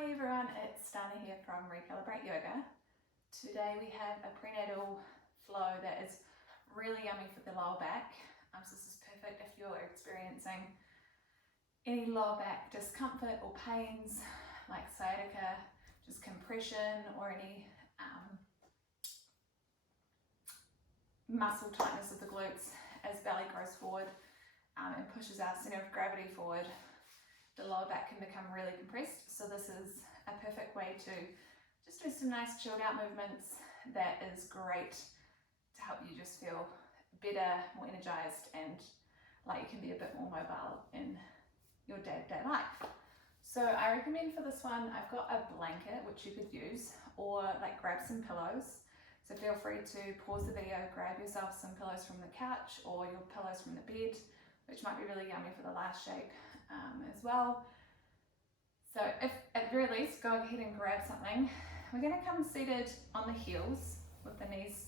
Hi everyone, it's Stana here from Recalibrate Yoga. Today we have a prenatal flow that is really yummy for the lower back. So this is perfect if you're experiencing any lower back discomfort or pains like sciatica, just compression, or any muscle tightness of the glutes as belly grows forward and pushes our center of gravity forward. The lower back can become really compressed, so this is a perfect way to just do some nice chilled out movements that is great to help you just feel better, more energized, and like you can be a bit more mobile in your day-to-day life. So I recommend for this one, I've got a blanket which you could use, or like grab some pillows. So feel free to pause the video, grab yourself some pillows from the couch or your pillows from the bed, which might be really yummy for the last shape as well. So if at the very least, go ahead and grab something. We're going to come seated on the heels with the knees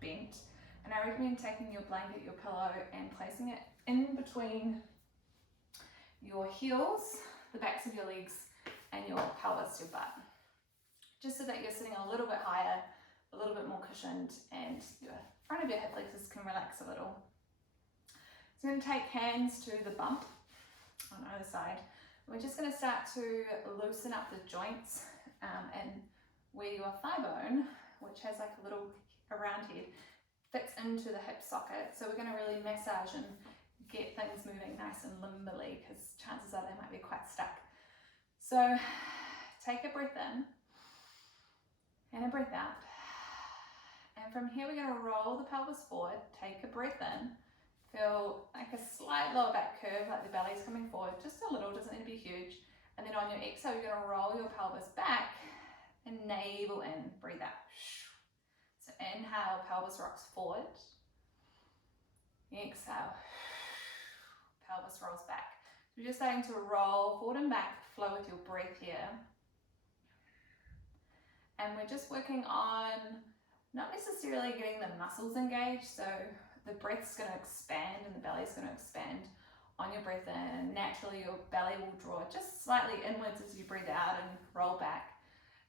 bent, and I recommend taking your blanket, your pillow, and placing it in between your heels, the backs of your legs, and your pelvis, your butt, just so that you're sitting a little bit higher, a little bit more cushioned, and your front of your hip flexors can relax a little. So I'm going to take hands to the bump on either side. We're just going to start to loosen up the joints and where your thigh bone, which has like a little round head, fits into the hip socket. So we're going to really massage and get things moving nice and limbly, because chances are they might be quite stuck. So take a breath in and a breath out. And from here we're going to roll the pelvis forward, take a breath in. Feel like a slight lower back curve, like the belly's coming forward, just a little, doesn't need to be huge. And then on your exhale, you're going to roll your pelvis back and navel in, breathe out. So inhale, pelvis rocks forward. Exhale, pelvis rolls back. So you're just starting to roll forward and back, flow with your breath here. And we're just working on not necessarily getting the muscles engaged, so the breath's going to expand and the belly's going to expand on your breath in, and naturally your belly will draw just slightly inwards as you breathe out and roll back.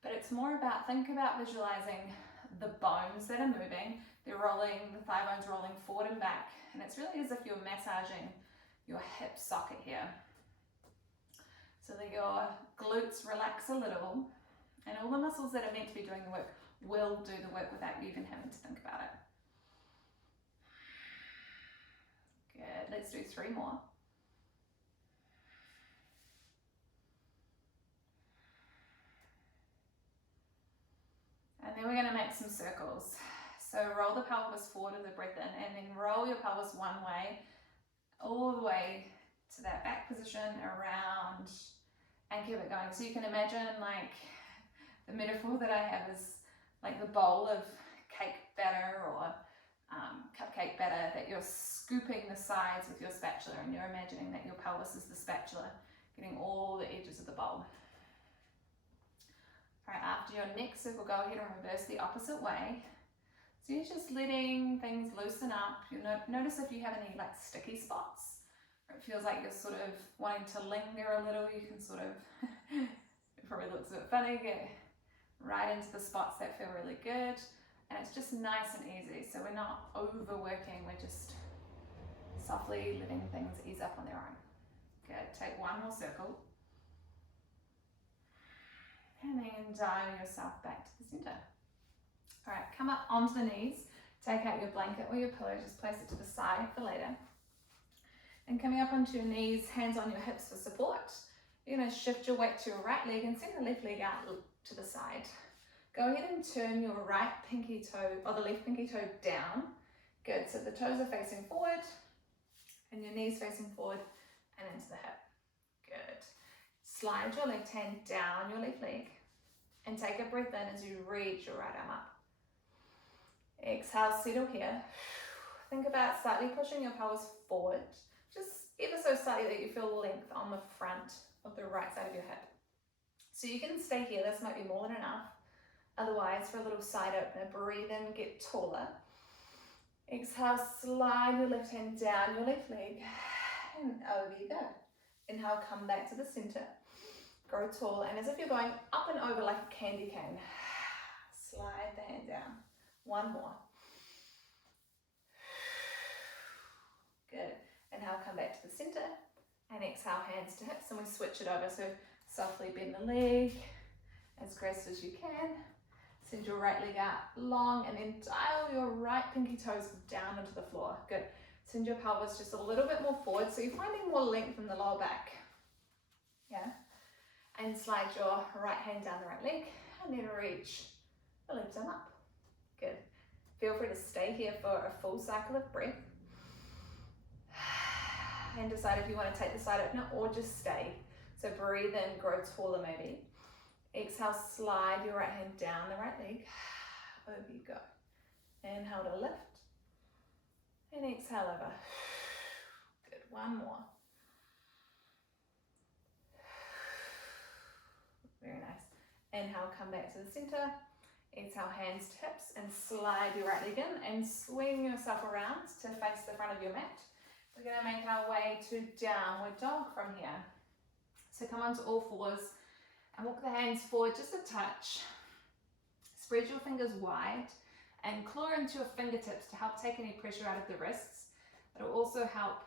But it's more about, think about visualizing the bones that are moving. They're rolling, the thigh bone's rolling forward and back, and it's really as if you're massaging your hip socket here, so that your glutes relax a little, and all the muscles that are meant to be doing the work will do the work without you even having to think about it. Good, let's do 3 more. And then we're going to make some circles. So roll the pelvis forward with the breath in, and then roll your pelvis one way, all the way to that back position, around, and keep it going. So you can imagine, like, the metaphor that I have is like the bowl of cake batter or cupcake batter that you're scooping the sides with your spatula, and you're imagining that your pelvis is the spatula, getting all the edges of the bowl. All right, after your next circle, go ahead and reverse the opposite way. So you're just letting things loosen up. You'll notice if you have any like sticky spots, or it feels like you're sort of wanting to linger a little, you can sort of, it probably looks a bit funny, get right into the spots that feel really good. And it's just nice and easy, so we're not overworking, we're just softly letting things ease up on their own. Good, take 1 more circle. And then dial yourself back to the center. All right, come up onto the knees, take out your blanket or your pillow, just place it to the side for later. And coming up onto your knees, hands on your hips for support. You're gonna shift your weight to your right leg and send the left leg out to the side. Go ahead and turn your right pinky toe, or the left pinky toe down. Good, so the toes are facing forward and your knees facing forward and into the hip. Good. Slide your left hand down your left leg and take a breath in as you reach your right arm up. Exhale, settle here. Think about slightly pushing your pelvis forward, just ever so slightly that you feel length on the front of the right side of your hip. So you can stay here, this might be more than enough. Otherwise, for a little side opener, breathe in, get taller. Exhale, slide your left hand down your left leg, and over you go. Inhale, come back to the center. grow tall, and as if you're going up and over like a candy cane, slide the hand down. One more. Good. Inhale, come back to the center, and exhale, hands to hips, and we switch it over. So softly bend the leg as graceful as you can. Send your right leg out long, and then dial your right pinky toes down into the floor. Good. Send your pelvis just a little bit more forward, so you're finding more length in the lower back. Yeah. And slide your right hand down the right leg, and then reach the left arm up. Good. Feel free to stay here for a full cycle of breath. And decide if you want to take the side opener or just stay. So breathe in, grow taller maybe. Exhale, slide your right hand down the right leg. Over you go. Inhale to lift. And exhale over. Good, one more. Very nice. Inhale, come back to the center. Exhale, hands to hips, and slide your right leg in and swing yourself around to face the front of your mat. We're going to make our way to downward dog from here. So come onto all fours and walk the hands forward just a touch. Spread your fingers wide and claw into your fingertips to help take any pressure out of the wrists. It'll also help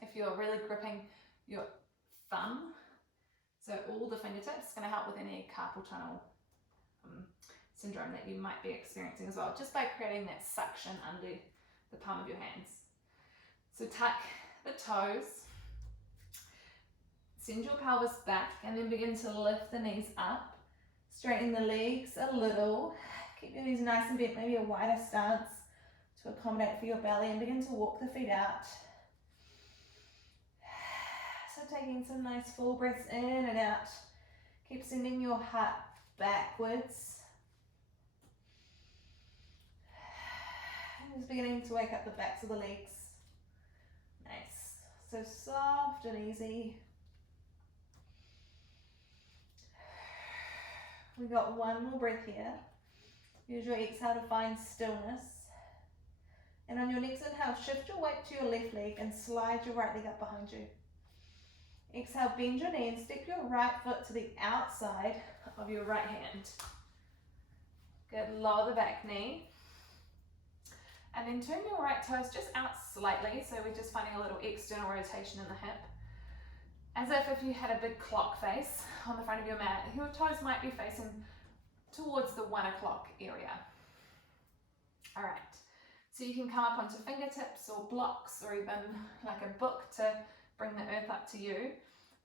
if you're really gripping your thumb. So all the fingertips, going to help with any carpal tunnel syndrome that you might be experiencing as well, just by creating that suction under the palm of your hands. So tuck the toes, send your pelvis back, and then begin to lift the knees up. Straighten the legs a little. Keep your knees nice and bent, maybe a wider stance to accommodate for your belly, and begin to walk the feet out. So taking some nice full breaths in and out. Keep sending your heart backwards. And just beginning to wake up the backs of the legs. Nice. So soft and easy. We got one more breath here. Use your exhale to find stillness. And on your next inhale, shift your weight to your left leg and slide your right leg up behind you. Exhale, bend your knee and step your right foot to the outside of your right hand. Good, lower the back knee. And then turn your right toes just out slightly, so we're just finding a little external rotation in the hip. As if you had a big clock face on the front of your mat, your toes might be facing towards the 1 o'clock area. All right, so you can come up onto fingertips or blocks or even like a book to bring the earth up to you.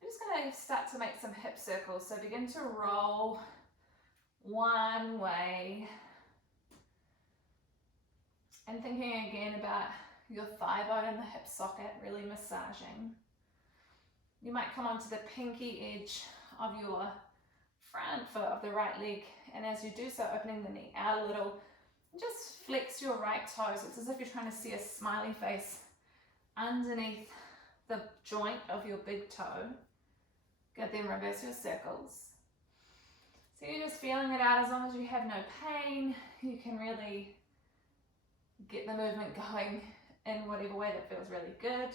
We're just going to start to make some hip circles. So begin to roll one way. And thinking again about your thigh bone and the hip socket, really massaging. You might come onto the pinky edge of your front foot of the right leg, and as you do so, opening the knee out a little, just flex your right toes. It's as if you're trying to see a smiley face underneath the joint of your big toe. Good, then reverse your circles. So you're just feeling it out. As long as you have no pain, you can really get the movement going in whatever way that feels really good.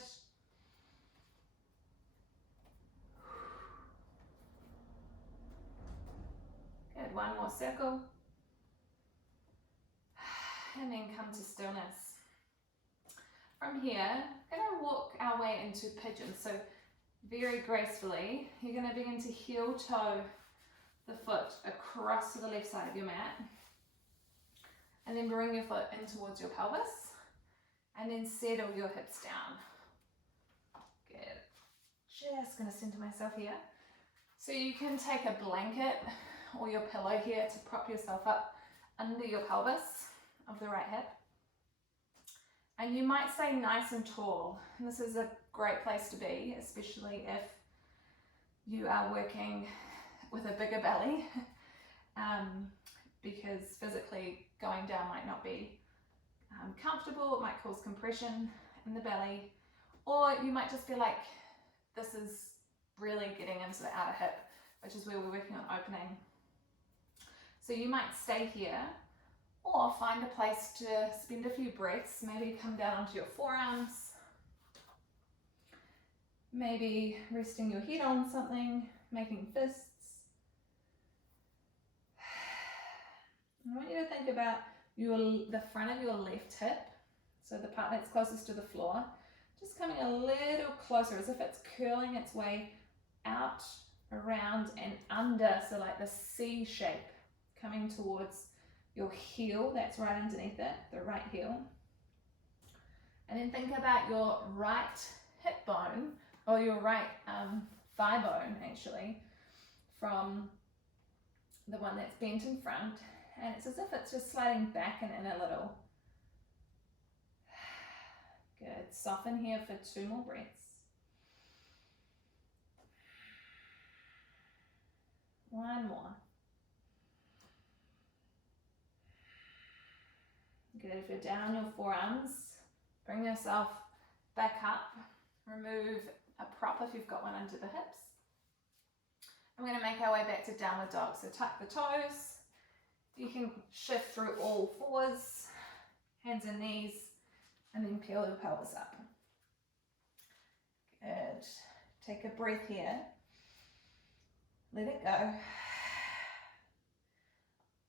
Good, one more circle. And then come to stillness. From here, we're going to walk our way into pigeon. So very gracefully, you're going to begin to heel toe the foot across to the left side of your mat. And then bring your foot in towards your pelvis. And then settle your hips down. Good. Just going to center myself here. So you can take a blanket or your pillow here to prop yourself up under your pelvis of the right hip. And you might stay nice and tall. And this is a great place to be, especially if you are working with a bigger belly, because physically going down might not be comfortable. It might cause compression in the belly, or you might just feel like this is really getting into the outer hip, which is where we're working on opening. So you might stay here, or find a place to spend a few breaths. Maybe come down onto your forearms, maybe resting your head on something, making fists. I want you to think about the front of your left hip, so the part that's closest to the floor, just coming a little closer as if it's curling its way out, around and under, so like the C shape coming towards your heel that's right underneath it, the right heel. And then think about your right hip bone, or your right thigh bone actually, from the one that's bent in front, and it's as if it's just sliding back and in a little. Good. Soften here for 2 more breaths. 1 more. Good. If you're down on your forearms, bring yourself back up. Remove a prop if you've got one under the hips. I'm going to make our way back to downward dog. So tuck the toes. You can shift through all 4s, hands and knees, and then peel your pelvis up. Good. Take a breath here. Let it go.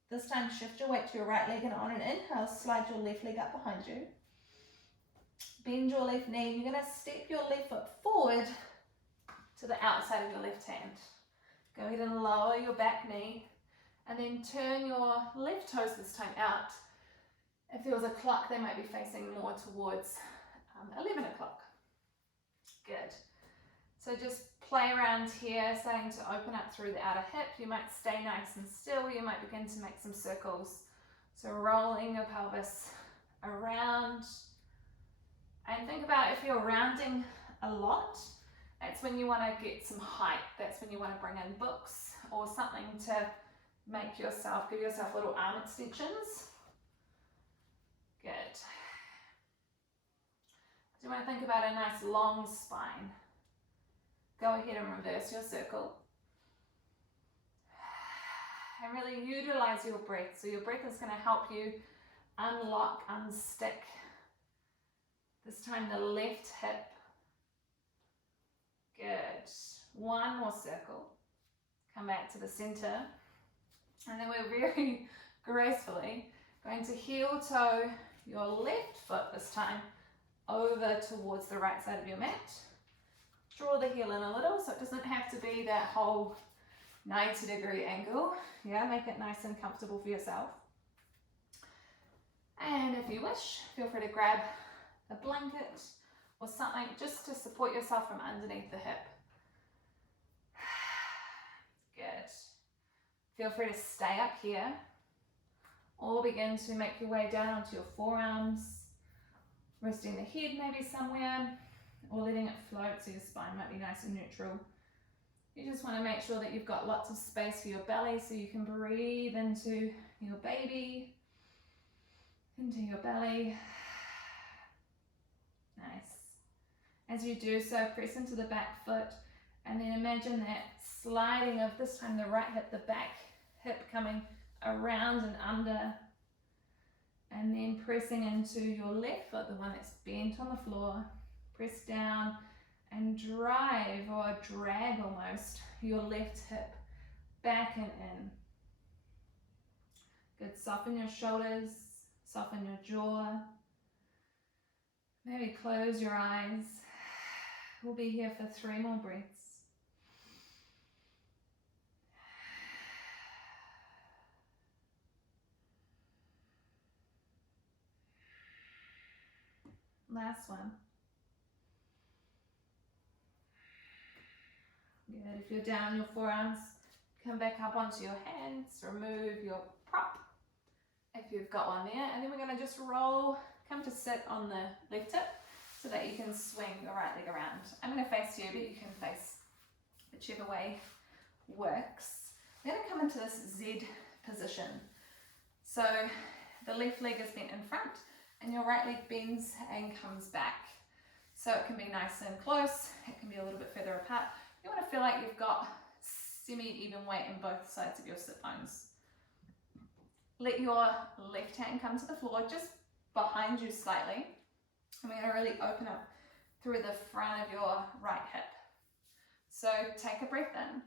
This time shift your weight to your right leg, and on an inhale, slide your left leg up behind you. Bend your left knee. You're going to step your left foot forward to the outside of your left hand. Go ahead and lower your back knee, and then turn your left toes this time out. If there was a clock, they might be facing more towards 11 o'clock. Good. So just play around here, starting to open up through the outer hip. You might stay nice and still. You might begin to make some circles. So rolling your pelvis around. And think about if you're rounding a lot, that's when you want to get some height. That's when you want to bring in books or something to make yourself, give yourself little arm extensions. Good. So you want to think about a nice long spine. Go ahead and reverse your circle. And really utilize your breath. So your breath is going to help you unlock, unstick. This time the left hip. Good. 1 more circle. Come back to the center. And then we're very gracefully going to heel toe your left foot this time over towards the right side of your mat. Draw the heel in a little, so it doesn't have to be that whole 90-degree angle. Yeah, make it nice and comfortable for yourself. And if you wish, feel free to grab a blanket or something just to support yourself from underneath the hip. Good. Feel free to stay up here or begin to make your way down onto your forearms, resting the head maybe somewhere, or letting it float so your spine might be nice and neutral. You just want to make sure that you've got lots of space for your belly so you can breathe into your baby, into your belly. Nice. As you do so, press into the back foot and then imagine that sliding of this time the right hip, the back hip coming around and under, and then pressing into your left foot, the one that's bent on the floor. Press down and drive or drag almost your left hip back and in. Good. Soften your shoulders, soften your jaw. Maybe close your eyes. We'll be here for 3 more breaths. Last one. Good. If you're down your forearms, come back up onto your hands, remove your prop if you've got one there, and then we're going to just roll, come to sit on the left hip so that you can swing your right leg around. I'm going to face you, but you can face whichever way works. We're going to come into this Z position. So the left leg is bent in front and your right leg bends and comes back. So it can be nice and close, it can be a little bit further apart. You want to feel like you've got semi-even weight in both sides of your sit bones. Let your left hand come to the floor, just behind you slightly. And we're going to really open up through the front of your right hip. So take a breath in.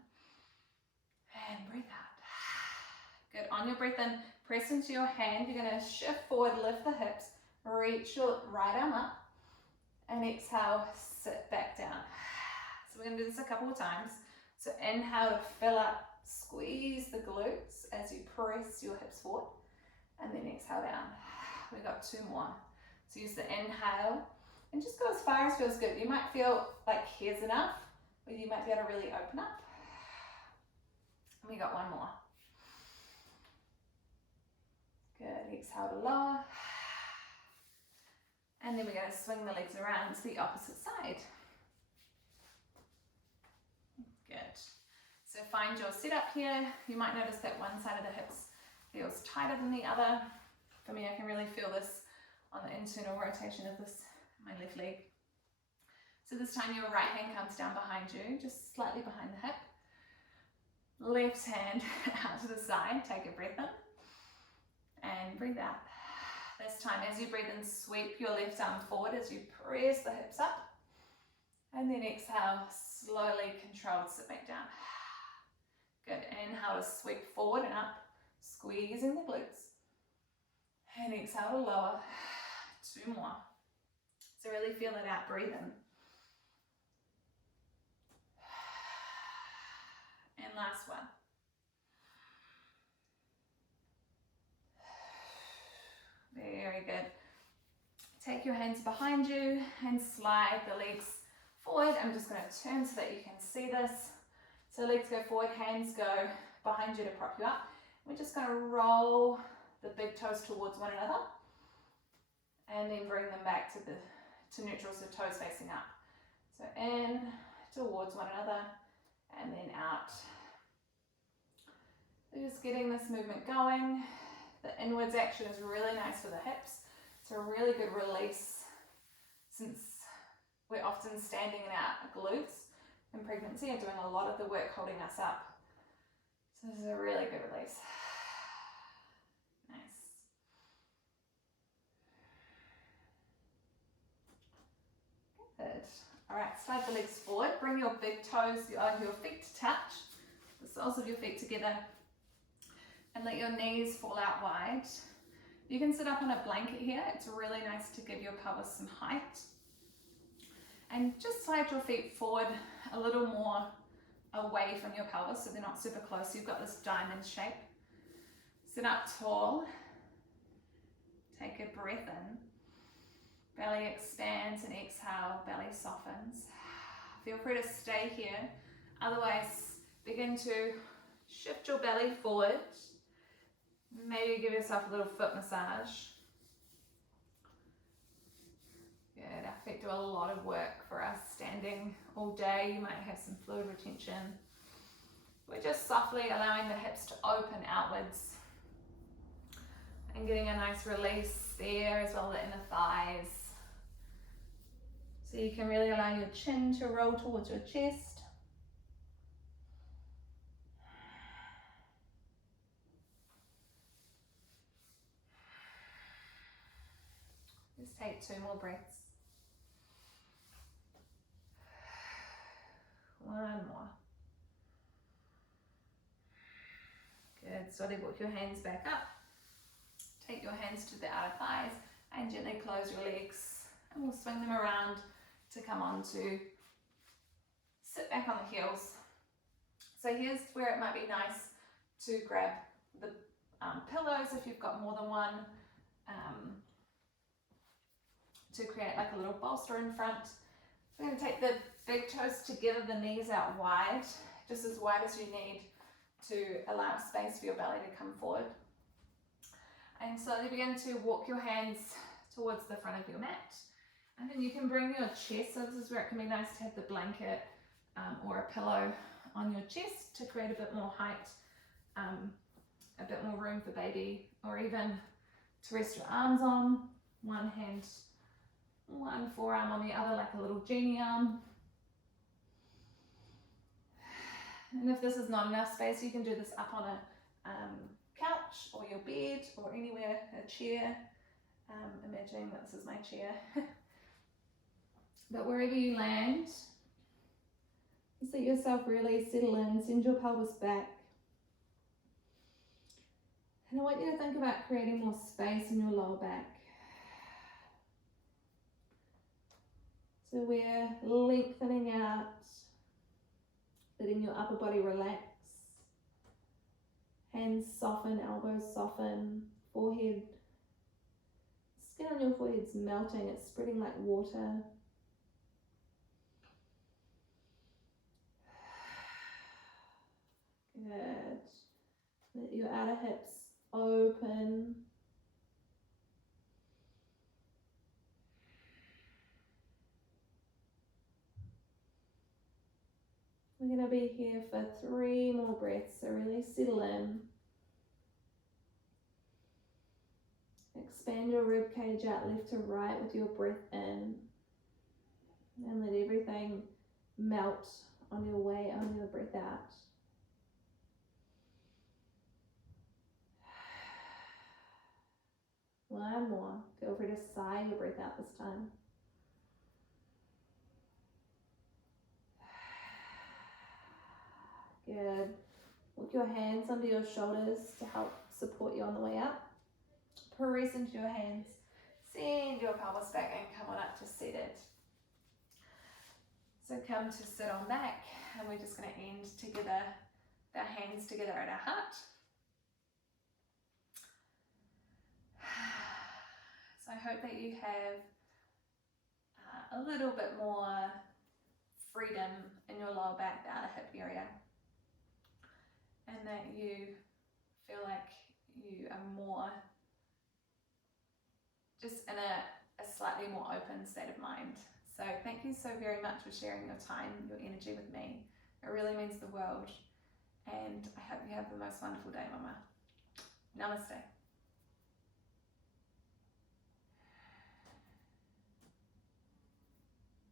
on your breath in, press into your hand. You're going to shift forward, lift the hips, reach your right arm up, and exhale, sit back down. So we're going to do this a couple of times. So inhale to fill up, squeeze the glutes as you press your hips forward, and then exhale down. We've got 2 more. So use the inhale and just go as far as feels good. You might feel like here's enough, or you might be able to really open up. And we got 1 more. Good, exhale to lower. And then we're going to swing the legs around to the opposite side. Good. So find your setup here. You might notice that one side of the hips feels tighter than the other. For me, I can really feel this on the internal rotation of my left leg. So this time your right hand comes down behind you, just slightly behind the hip. Left hand out to the side, take a breath in and breathe out. This time as you breathe in, sweep your left arm forward as you press the hips up, and then exhale, slowly controlled, sit back down. Good, inhale to sweep forward and up, squeezing the glutes, and exhale to lower. 2 more. So really feel it out, breathe in. And last one. Very good. Take your hands behind you and slide the legs forward. I'm just going to turn so that you can see this. So legs go forward, hands go behind you to prop you up. We're just going to roll the big toes towards one another and then bring them back to neutral, so toes facing up. So in, towards one another, and then out. So just getting this movement going. The inwards action is really nice for the hips. It's a really good release since we're often standing in our glutes in pregnancy and doing a lot of the work holding us up. So this is a really good release. Nice. Good. All right, slide the legs forward. Bring your big toes, your feet to touch, the soles of your feet together, and let your knees fall out wide. You can sit up on a blanket here. It's really nice to give your pelvis some height. And just slide your feet forward a little more away from your pelvis so they're not super close. You've got this diamond shape. Sit up tall. Take a breath in. Belly expands and exhale, belly softens. Feel free to stay here. Otherwise, begin to shift your belly forward. Maybe give yourself a little foot massage. Good, our feet do a lot of work for us standing all day. You might have some fluid retention. We're just softly allowing the hips to open outwards and getting a nice release there, as well as the inner thighs. So you can really allow your chin to roll towards your chest. Just take 2 more breaths. 1 more. Good, slowly walk your hands back up. Take your hands to the outer thighs and gently close your legs. And we'll swing them around to come on to sit back on the heels. So here's where it might be nice to grab the pillows if you've got more than one, to create like a little bolster in front. We're going to take the big toes together, the knees out wide, just as wide as you need to allow space for your belly to come forward. And slowly begin to walk your hands towards the front of your mat. And then you can bring your chest, so this is where it can be nice to have the blanket or a pillow on your chest to create a bit more height, a bit more room for baby, or even to rest your arms on. One hand, one forearm on the other, like a little genie arm. And if this is not enough space, you can do this up on a couch or your bed or anywhere, a chair. Imagining that this is my chair. But wherever you land, just let yourself really settle in, send your pelvis back. And I want you to think about creating more space in your lower back. So we're lengthening out, letting your upper body relax. Hands soften, elbows soften, forehead, skin on your forehead's melting, it's spreading like water. Good. Let your outer hips open. We're going to be here for 3 more breaths, so really settle in. Expand your rib cage out left to right with your breath in. And let everything melt on your way, on your breath out. One more. Feel free to sigh your breath out this time. Good. Walk your hands under your shoulders to help support you on the way up. Press into your hands. Send your pelvis back and come on up to seated. So come to sit on back, and we're just going to end together, our hands together at our heart. So I hope that you have a little bit more freedom in your lower back, the outer hip area, and that you feel like you are more just in a slightly more open state of mind. So thank you so very much for sharing your time, your energy with me. It really means the world, and I hope you have the most wonderful day, Mama. Namaste.